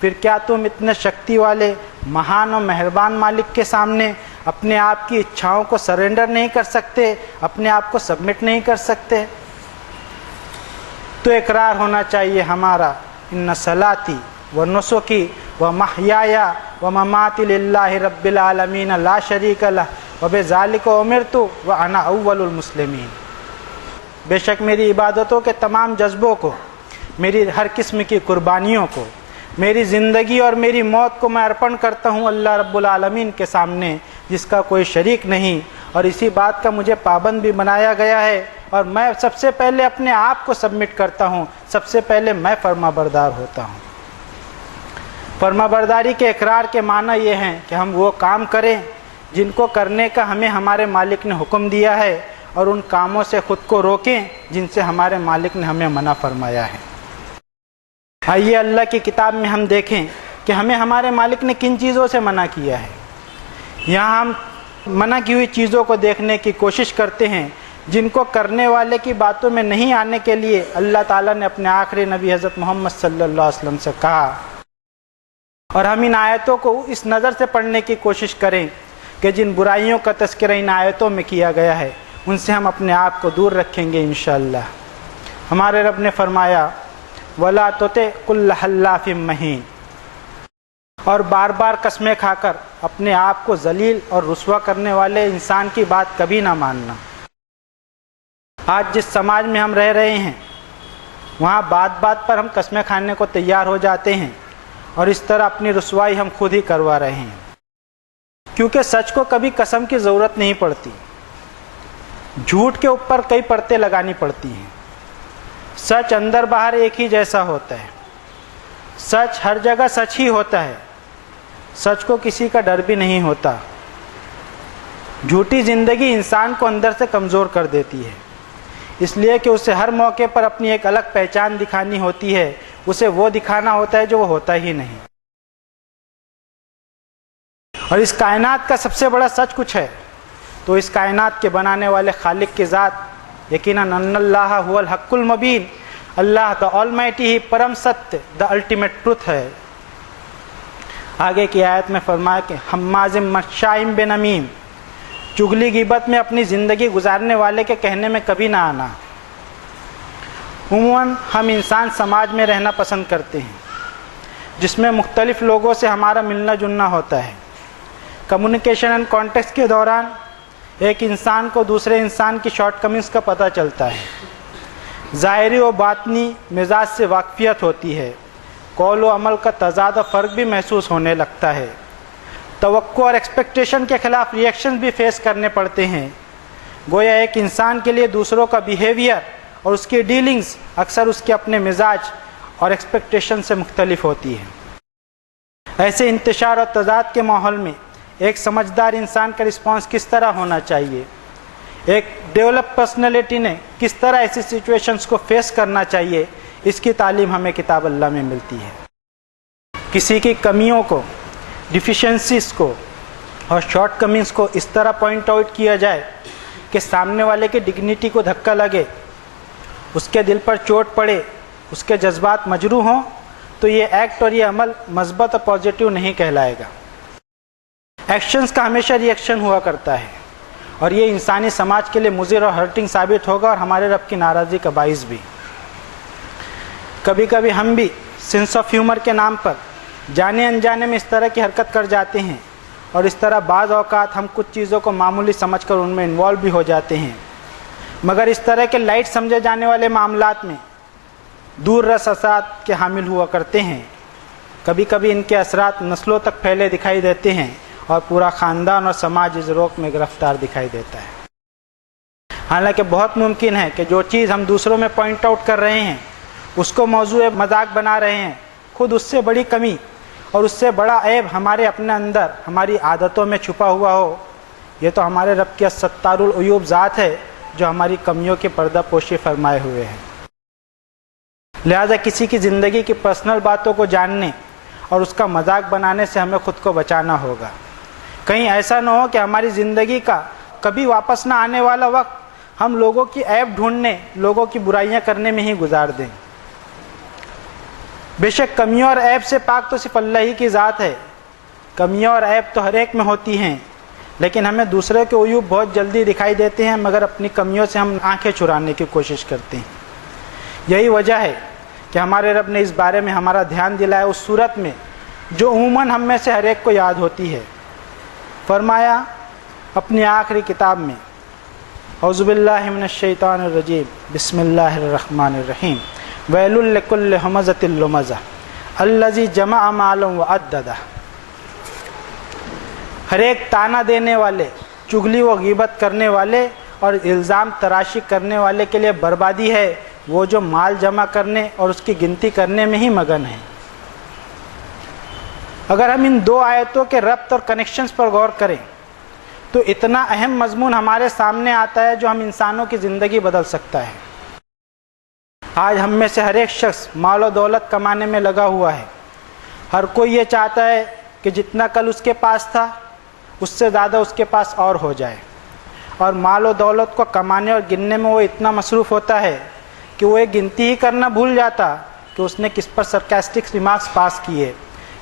پھر کیا تم اتنے شکتی والے مہان اور مہربان مالک کے سامنے اپنے آپ کی اچھاؤں کو سرنڈر نہیں کر سکتے، اپنے آپ کو سبمٹ نہیں کر سکتے؟ تو اقرار ہونا چاہیے ہمارا، ان صلاتی و نسکی و محیایا و مماتی للہ رب العالمین لا شریک لہ و بذالک امرت و انا اول المسلمین۔ بے شک میری عبادتوں کے تمام جذبوں کو، میری ہر قسم کی قربانیوں کو، میری زندگی اور میری موت کو میں ارپن کرتا ہوں اللہ رب العالمین کے سامنے جس کا کوئی شریک نہیں، اور اسی بات کا مجھے پابند بھی بنایا گیا ہے، اور میں سب سے پہلے اپنے آپ کو سبمٹ کرتا ہوں، سب سے پہلے میں فرما بردار ہوتا ہوں۔ فرما برداری کے اقرار کے معنی یہ ہیں کہ ہم وہ کام کریں جن کو کرنے کا ہمیں ہمارے مالک نے حکم دیا ہے، اور ان کاموں سے خود کو روکیں جن سے ہمارے مالک نے ہمیں منع فرمایا ہے۔ آئیے اللہ کی کتاب میں ہم دیکھیں کہ ہمیں ہمارے مالک نے کن چیزوں سے منع کیا ہے۔ یہاں ہم منع کی ہوئی چیزوں کو دیکھنے کی کوشش کرتے ہیں جن کو کرنے والے کی باتوں میں نہیں آنے کے لیے اللہ تعالیٰ نے اپنے آخری نبی حضرت محمد صلی اللہ علیہ وسلم سے کہا، اور ہم ان آیتوں کو اس نظر سے پڑھنے کی کوشش کریں کہ جن برائیوں کا تذکرہ ان آیتوں میں کیا گیا ہے ان سے ہم اپنے آپ کو دور رکھیں گے انشاءاللہ۔ ہمارے رب نے فرمایا وَلَا تُطِعْ كُلَّ حَلَّافٍ مَّهِينٍ، اور بار بار قسمیں کھا کر اپنے آپ کو ذلیل اور رسوا کرنے والے انسان کی بات کبھی نہ ماننا۔ آج جس سماج میں ہم رہ رہے ہیں وہاں بات بات پر ہم قسمیں کھانے کو تیار ہو جاتے ہیں، اور اس طرح اپنی رسوائی ہم خود ہی کروا رہے ہیں، کیونکہ سچ کو کبھی قسم کی ضرورت نہیں پڑتی، جھوٹ کے اوپر کئی پرتیں لگانی پڑتی ہیں۔ سچ اندر باہر ایک ہی جیسا ہوتا ہے، سچ ہر جگہ سچ ہی ہوتا ہے، سچ کو کسی کا ڈر بھی نہیں ہوتا۔ جھوٹی زندگی انسان کو اندر سے کمزور کر دیتی ہے، اس لیے کہ اسے ہر موقع پر اپنی ایک الگ پہچان دکھانی ہوتی ہے، اسے وہ دکھانا ہوتا ہے جو وہ ہوتا ہی نہیں۔ اور اس کائنات کا سب سے بڑا سچ کچھ ہے تو اس کائنات کے بنانے والے خالق کی ذات، یقیناً ان اللہ هو الحق المبین، اللہ دا آلمائٹی ہی پرم ستیہ، دا الٹیمیٹ ٹروتھ ہے۔ آگے کی آیت میں فرمایا کہ حماز مشاء بنمیم، چغلی غیبت میں اپنی زندگی گزارنے والے کے کہنے میں کبھی نہ آنا۔ عموماً ہم انسان سماج میں رہنا پسند کرتے ہیں جس میں مختلف لوگوں سے ہمارا ملنا جلنا ہوتا ہے۔ کمیونیکیشن اینڈ کانٹیکس کے دوران ایک انسان کو دوسرے انسان کی شارٹ کمنگز کا پتہ چلتا ہے، ظاہری و باطنی مزاج سے واقفیت ہوتی ہے، قول و عمل کا تضاد و فرق بھی محسوس ہونے لگتا ہے، توقع اور ایکسپیکٹیشن کے خلاف ریئیکشن بھی فیس کرنے پڑتے ہیں۔ گویا ایک انسان کے لیے دوسروں کا بیہیویئر اور اس کی ڈیلنگز اکثر اس کے اپنے مزاج اور ایکسپیکٹیشن سے مختلف ہوتی ہے۔ ایسے انتشار اور تضاد کے ماحول میں ایک سمجھدار انسان کا رسپانس کس طرح ہونا چاہیے، ایک ڈیولپ پرسنالٹی نے کس طرح ایسی سچویشنز کو فیس کرنا چاہیے، اس کی تعلیم ہمیں کتاب اللہ میں ملتی ہے۔ کسی کی کمیوں کو، ڈیفیشنسیز کو اور شارٹ کمنگز کو اس طرح پوائنٹ آؤٹ کیا جائے کہ سامنے والے کی ڈگنیٹی کو دھکا لگے، اس کے دل پر چوٹ پڑے، اس کے جذبات مجروح ہوں، تو یہ ایکٹ اور یہ عمل مثبت اور پازیٹیو نہیں کہلائے گا۔ ایکشنز کا ہمیشہ ری ایکشن ہوا کرتا ہے، اور یہ انسانی سماج کے لیے مضر اور ہرٹنگ ثابت ہوگا، اور ہمارے رب کی ناراضی کا باعث بھی۔ کبھی کبھی ہم بھی سینس آف ہیومر کے نام پر جانے انجانے میں اس طرح کی حرکت کر جاتے ہیں، اور اس طرح بعض اوقات ہم کچھ چیزوں کو معمولی سمجھ کر ان میں انوالو بھی ہو جاتے ہیں، مگر اس طرح کے لائٹ سمجھے جانے والے معاملات میں دور رس اثرات کے حامل ہوا کرتے ہیں۔ کبھی کبھی ان کے اثرات نسلوں تک پھیلے دکھائی دیتے ہیں، اور پورا خاندان اور سماج اس روک میں گرفتار دکھائی دیتا ہے۔ حالانکہ بہت ممکن ہے کہ جو چیز ہم دوسروں میں پوائنٹ آؤٹ کر رہے ہیں اس کو موضوع مذاق بنا رہے ہیں، خود اس سے بڑی کمی اور اس سے بڑا عیب ہمارے اپنے اندر ہماری عادتوں میں چھپا ہوا ہو۔ یہ تو ہمارے رب کی ستار العیوب ذات ہے جو ہماری کمیوں کی پردہ پوشی فرمائے ہوئے ہیں۔ لہذا کسی کی زندگی کی پرسنل باتوں کو جاننے اور اس کا مذاق بنانے سے ہمیں خود کو بچانا ہوگا۔ کہیں ایسا نہ ہو کہ ہماری زندگی کا کبھی واپس نہ آنے والا وقت ہم لوگوں کی عیب ڈھونڈنے، لوگوں کی برائیاں کرنے میں ہی گزار دیں۔ بے شک کمیوں اور عیب سے پاک تو صرف اللہ ہی کی ذات ہے. کمیاں اور عیب تو ہر ایک میں ہوتی ہیں، لیکن ہمیں دوسرے کے عیوب بہت جلدی دکھائی دیتے ہیں، مگر اپنی کمیوں سے ہم آنکھیں چرانے کی کوشش کرتے ہیں. یہی وجہ ہے کہ ہمارے رب نے اس بارے میں ہمارا دھیان دلایا اس صورت میں جو عموماً ہم میں سے ہر ایک کو یاد ہوتی ہے. فرمایا اپنی آخری کتاب میں، اعوذ باللہ من الشیطان الرجیم، بسم اللہ الرحمن الرحیم، ویل لکل ہمزۃ لمزہ الذی جمع مالا وعددہ. ہر ایک تانا دینے والے، چگلی و غیبت کرنے والے اور الزام تراشی کرنے والے کے لیے بربادی ہے وہ جو مال جمع کرنے اور اس کی گنتی کرنے میں ہی مگن ہے. اگر ہم ان دو آیتوں کے ربط اور کنیکشنز پر غور کریں تو اتنا اہم مضمون ہمارے سامنے آتا ہے جو ہم انسانوں کی زندگی بدل سکتا ہے. آج ہم میں سے ہر ایک شخص مال و دولت کمانے میں لگا ہوا ہے. ہر کوئی یہ چاہتا ہے کہ جتنا کل اس کے پاس تھا اس سے زیادہ اس کے پاس اور ہو جائے، اور مال و دولت کو کمانے اور گننے میں وہ اتنا مصروف ہوتا ہے کہ وہ یہ گنتی ہی کرنا بھول جاتا کہ اس نے کس پر سرکاسٹک ریمارکس پاس کیے،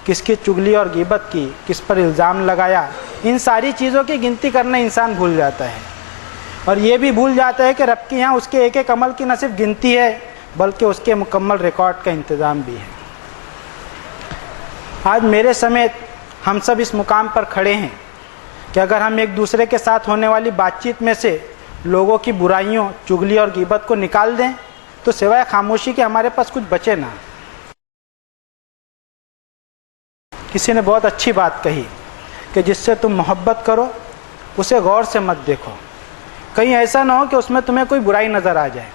کس کی چگلی اور غیبت کی، کس پر الزام لگایا. ان ساری چیزوں کی گنتی کرنا انسان بھول جاتا ہے، اور یہ بھی بھول جاتا ہے کہ رب کے یہاں اس کے ایک ایک عمل کی نہ صرف گنتی ہے بلکہ اس کے مکمل ریکارڈ کا انتظام بھی ہے. آج میرے سمیت ہم سب اس مقام پر کھڑے ہیں کہ اگر ہم ایک دوسرے کے ساتھ ہونے والی بات چیت میں سے لوگوں کی برائیوں، چگلی اور غیبت کو نکال دیں تو سوائے خاموشی کے ہمارے پاس کچھ بچے نہ. کسی نے بہت اچھی بات کہی کہ جس سے تم محبت کرو اسے غور سے مت دیکھو، کہیں ایسا نہ ہو کہ اس میں تمہیں کوئی برائی نظر آ جائے،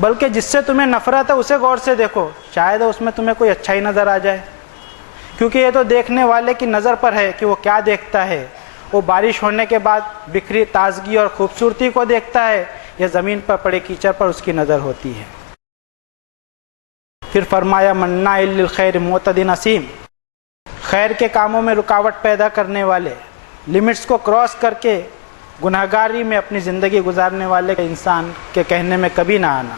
بلکہ جس سے تمہیں نفرت ہے اسے غور سے دیکھو، شاید اس میں تمہیں کوئی اچھائی نظر آ جائے. کیونکہ یہ تو دیکھنے والے کی نظر پر ہے کہ وہ کیا دیکھتا ہے. وہ بارش ہونے کے بعد بکھری تازگی اور خوبصورتی کو دیکھتا ہے یا زمین پر پڑے کیچڑ پر اس کی نظر ہوتی ہے. پھر فرمایا مناع للخیر معتد اثیم، خیر کے کاموں میں رکاوٹ پیدا کرنے والے، لمٹس کو کراس کر کے گناہگاری میں اپنی زندگی گزارنے والے انسان کے کہنے میں کبھی نہ آنا.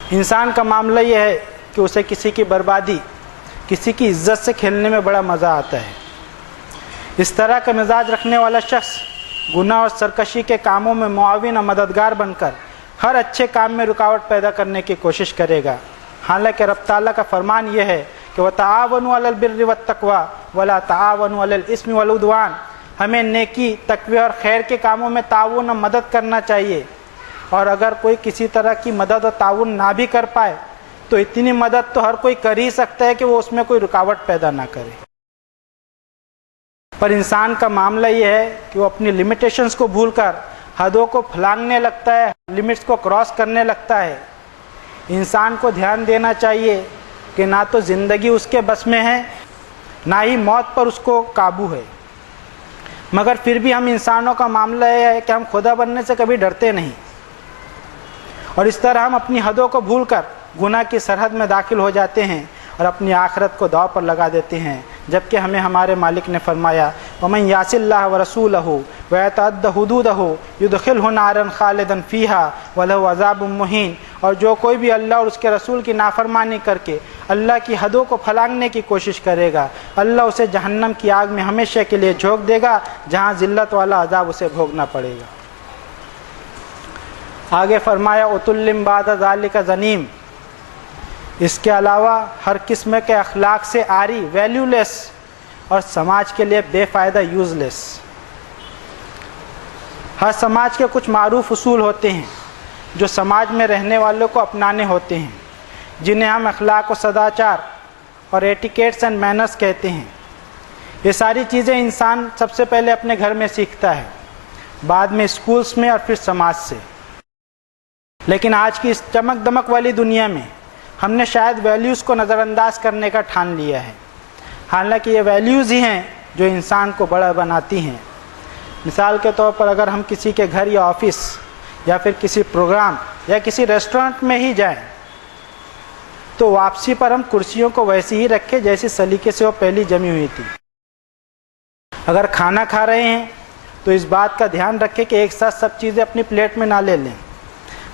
انسان کا معاملہ یہ ہے کہ اسے کسی کی بربادی، کسی کی عزت سے کھیلنے میں بڑا مزہ آتا ہے. اس طرح کا مزاج رکھنے والا شخص گناہ اور سرکشی کے کاموں میں معاون اور مددگار بن کر ہر اچھے کام میں رکاوٹ پیدا کرنے کی کوشش کرے گا. حالانکہ رب تعالیٰ کا فرمان یہ ہے کہ وَتَعَاوَنُوا عَلَى الْبِرِّ وَالتَّقْوَىٰ وَلَا تَعَاوَنُوا عَلَى الْإِثْمِ وَالْعُدْوَانِ. ہمیں نیکی، تقوی اور خیر کے کاموں میں تعاون اور مدد کرنا چاہیے، اور اگر کوئی کسی طرح کی مدد اور تعاون نہ بھی کر پائے تو اتنی مدد تو ہر کوئی کر ہی سکتا ہے کہ وہ اس میں کوئی رکاوٹ پیدا نہ کرے. پر انسان کا معاملہ یہ ہے کہ وہ اپنی لمیٹیشنز کو بھول کر حدوں کو پھلانگنے لگتا ہے، لمٹس کو کراس کرنے لگتا ہے. انسان کو دھیان دینا چاہیے کہ نہ تو زندگی اس کے بس میں ہے، نہ ہی موت پر اس کو قابو ہے. مگر پھر بھی ہم انسانوں کا معاملہ یہ ہے کہ ہم خدا بننے سے کبھی ڈرتے نہیں، اور اس طرح ہم اپنی حدوں کو بھول کر گناہ کی سرحد میں داخل ہو جاتے ہیں اور اپنی آخرت کو داؤ پر لگا دیتے ہیں. جبکہ ہمیں ہمارے مالک نے فرمایا وَمَن يَعْصِ اللَّهَ وَرَسُولَهُ وَيَتَعَدَّ حُدُودَهُ يُدْخِلْهُ نَارًا خَالِدًا فِيهَا وَلَهُ عَذَابٌ مُّهِينٌ. اور جو کوئی بھی اللہ اور اس کے رسول کی نافرمانی کر کے اللہ کی حدوں کو پھلانگنے کی کوشش کرے گا، اللہ اسے جہنم کی آگ میں ہمیشہ کے لیے جھونک دے گا جہاں ذلت والا عذاب اسے بھوگنا پڑے گا. آگے فرمایا عُتُلٍّ بَعْدَ ذَلِكَ زَنِيمٌ. اس کے علاوہ ہر قسم کے اخلاق سے عاری، ویلیو لیس اور سماج کے لیے بے فائدہ، یوز لیس. ہر سماج کے کچھ معروف اصول ہوتے ہیں جو سماج میں رہنے والوں کو اپنانے ہوتے ہیں، جنہیں ہم اخلاق و سداچار اور ایٹیکیٹس اینڈ مینرز کہتے ہیں. یہ ساری چیزیں انسان سب سے پہلے اپنے گھر میں سیکھتا ہے، بعد میں اسکولز میں اور پھر سماج سے. لیکن آج کی اس چمک دمک والی دنیا میں ہم نے شاید ویلیوز کو نظر انداز کرنے کا ٹھان لیا ہے، حالانکہ یہ ویلیوز ہی ہیں جو انسان کو بڑا بناتی ہیں. مثال کے طور پر اگر ہم کسی کے گھر یا آفس یا پھر کسی پروگرام یا کسی ریسٹورنٹ میں ہی جائیں تو واپسی پر ہم کرسیوں کو ویسی ہی رکھیں جیسی سلیقے سے وہ پہلی جمی ہوئی تھی. اگر کھانا کھا رہے ہیں تو اس بات کا دھیان رکھیں کہ ایک ساتھ سب چیزیں اپنی پلیٹ میں نہ لے لیں،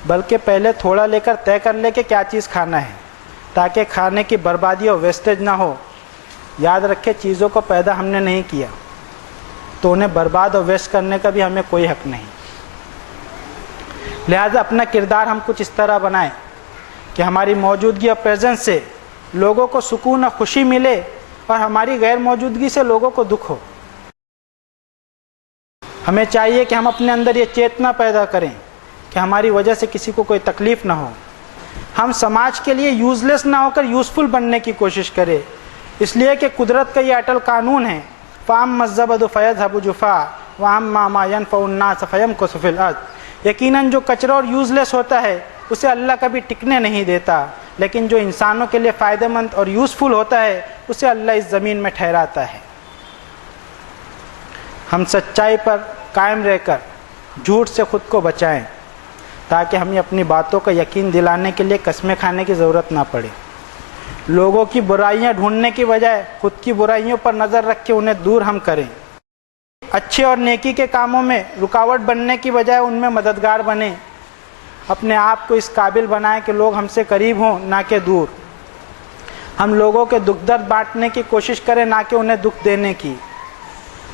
بلکہ پہلے تھوڑا لے کر طے کر لیں کہ کیا چیز کھانا ہے، تاکہ کھانے کی بربادی اور ویسٹیج نہ ہو۔ یاد رکھے چیزوں کو پیدا ہم نے نہیں کیا تو انہیں برباد اور ویسٹ کرنے کا بھی ہمیں کوئی حق نہیں۔ لہذا اپنا کردار ہم کچھ اس طرح بنائیں کہ ہماری موجودگی اور پریزنس سے لوگوں کو سکون اور خوشی ملے اور ہماری غیر موجودگی سے لوگوں کو دکھ ہو۔ ہمیں چاہیے کہ ہم اپنے اندر یہ چیتنا پیدا کریں کہ ہماری وجہ سے کسی کو کوئی تکلیف نہ ہو۔ ہم سماج کے لیے یوزلیس نہ ہو کر یوزفل بننے کی کوشش کریں، اس لیے کہ قدرت کا یہ اٹل قانون ہے، فَأَمَّا الزَّبَدُ فَيَذْهَبُ جُفَاءً وَأَمَّا مَا يَنفَعُ النَّاسَ فَيَمْكُثُ فِي الْأَرْضِ۔ یقیناً جو کچرا اور یوزلیس ہوتا ہے اسے اللہ کبھی ٹکنے نہیں دیتا، لیکن جو انسانوں کے لیے فائدہ مند اور یوزفل ہوتا ہے اسے اللہ اس زمین میں ٹھہراتا ہے۔ ہم سچائی پر قائم رہ کر جھوٹ سے خود کو بچائیں تاکہ ہمیں اپنی باتوں کا یقین دلانے کے لیے قسمیں کھانے کی ضرورت نہ پڑے۔ لوگوں کی برائیاں ڈھونڈنے کی بجائے خود کی برائیوں پر نظر رکھ کے انہیں دور ہم کریں۔ اچھے اور نیکی کے کاموں میں رکاوٹ بننے کی بجائے ان میں مددگار بنیں۔ اپنے آپ کو اس قابل بنائیں کہ لوگ ہم سے قریب ہوں نہ کہ دور۔ ہم لوگوں کے دکھ درد بانٹنے کی کوشش کریں نہ کہ انہیں دکھ دینے کی۔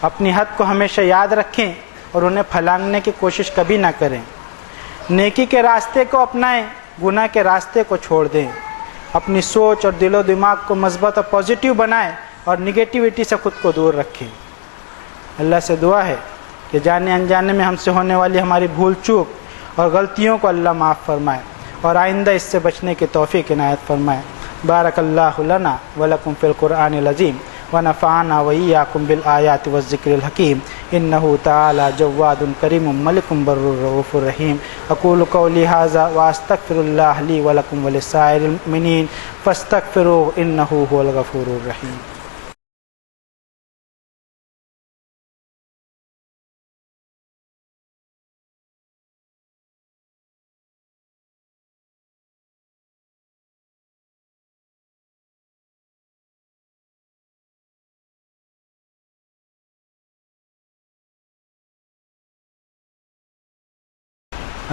اپنی حد کو ہمیشہ یاد رکھیں اور انہیں پھیلانے کی کوشش کبھی نہ کریں۔ نیکی کے راستے کو اپنائیں، گناہ کے راستے کو چھوڑ دیں۔ اپنی سوچ اور دل و دماغ کو مثبت اور پازیٹیو بنائیں اور نگیٹیوٹی سے خود کو دور رکھیں۔ اللہ سے دعا ہے کہ جانے انجانے میں ہم سے ہونے والی ہماری بھول چوک اور غلطیوں کو اللہ معاف فرمائے اور آئندہ اس سے بچنے کی توفیق عنایت فرمائے۔ بارک اللہ لنا ولکم فی القرآن العظیم ونفعنا وإياكم بالآيات والذكر الحكيم إنه تعالى جواد كريم ملك بر رؤوف رحيم۔ أقول قولي هذا وأستغفر الله لي ولكم ولسائر المؤمنين فاستغفروه إنه هو الغفور الرحيم۔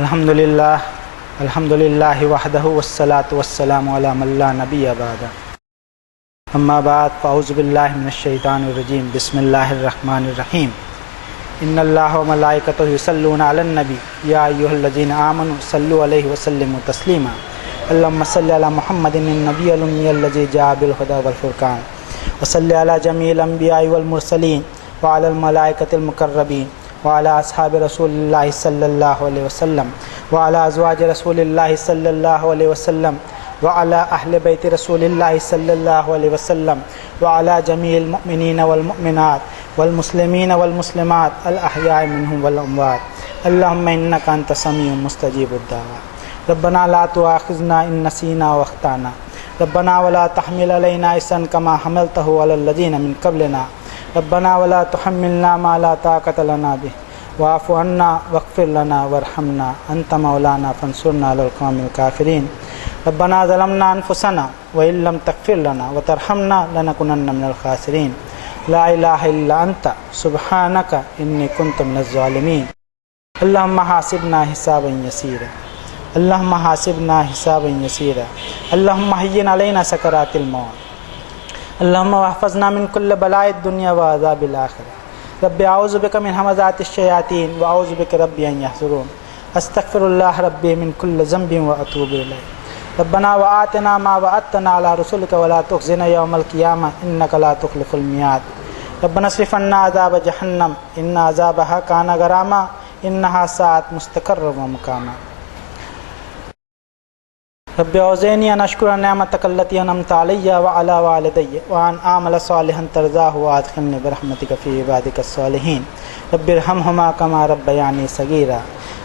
الحمدللہ الحمدللہ وحدہ والصلاة والسلام علی من لا نبی بعدہ۔ اما بعد فاعوذ باللہ من الشیطان الرجیم، بسم اللہ الرحمن الرحیم۔ ان اللہ وملائکتہ یصلون علی النبی یا ایھا الذین آمنوا صلوا علیہ وسلموا تسلیما۔ اللہم صل علی محمد النبی الامی الذی جاء بالھدی والفرقان، وصل علی جمیع الانبیاء والمرسلین وعلی الملائکۃ المقربین وعلی اصحاب رسول اللہ صلی اللہ علیہ وسلم وعلی ازواج رسول اللہ صلی اللہ علیہ وسلم وعلی اہل بیت رسول اللہ صلی اللہ علیہ وسلم وعلی جمیع المؤمنین والمؤمنات والمسلمین والمسلمات الاحیاء منہم والاموات۔ اللہم انک انت السمیع مستجیب الدعوات۔ ربنا لا تؤاخذنا ان نسینا واخطانا، ربنا ولا تحمل علینا اصرا کما حملتہ علی الذین من قبلنا، ربنا ولا تحملنا ما لا طاقة لنا به واعف عنا واغفر لنا وارحمنا انت مولانا فانصرنا على القوم الكافرين۔ ربنا ظلمنا انفسنا وان لم تغفر لنا وترحمنا لنكونن من الخاسرين۔ لا الہ الا انت سبحانك انی كنت من الظالمین۔ اللہم حاسبنا حسابا یسیرا، اللہم حاسبنا حسابا یسیرا، اللہم ہین علینا سکرات الموت، اللہم احفظنا من کل بلاء الدنیا وعذاب الآخرہ۔ رب اعوذ بک من ہمزات الشیاطین واعوذ بک رب ان یحضرون۔ استغفر اللہ ربی من کل ذنب واتوب الیہ۔ ربنا وآتنا ما وعدتنا علی رسلک ولا تخزنا یوم القیامہ انک لا تخلف المیعاد۔ ربنا اصرف عنا عذاب جہنم ان عذابها کان غراما انہا ساءت مستقرا ومقاما۔ رب اوزعنی ان اشکر نعمتک التی انعمت علی وعلی والدی وان اعمل صالحا ترضاہ وادخلنی برحمتک فی عبادک الصالحین۔ رب ارحمہما کما ربیانی صغیرا۔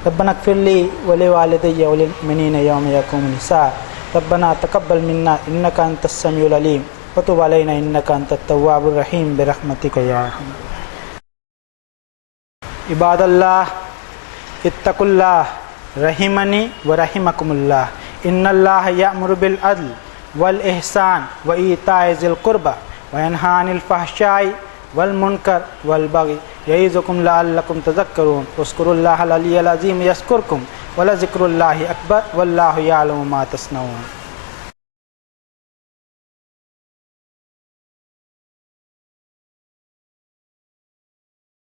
ربنا اغفر لی ولوالدی وللمؤمنین یوم یقوم الحساب۔ ربنا تقبل منا انک انت السمیع العلیم وتب علینا انک انت التواب الرحیم برحمتک یا ارحم۔ عباد اللہ اتقوا اللہ رحمنی ورحمکم اللہ۔ ان اللہ یأمر بالعدل والاحسان وایتاء ذی القربى وینہی عن الفحشاء والمنکر والبغی یعظکم لعلکم تذکرون۔ اذکروا اللہ العلی العظیم یذکرکم ولذکر اللہ اکبر واللہ یعلم ما تصنعون۔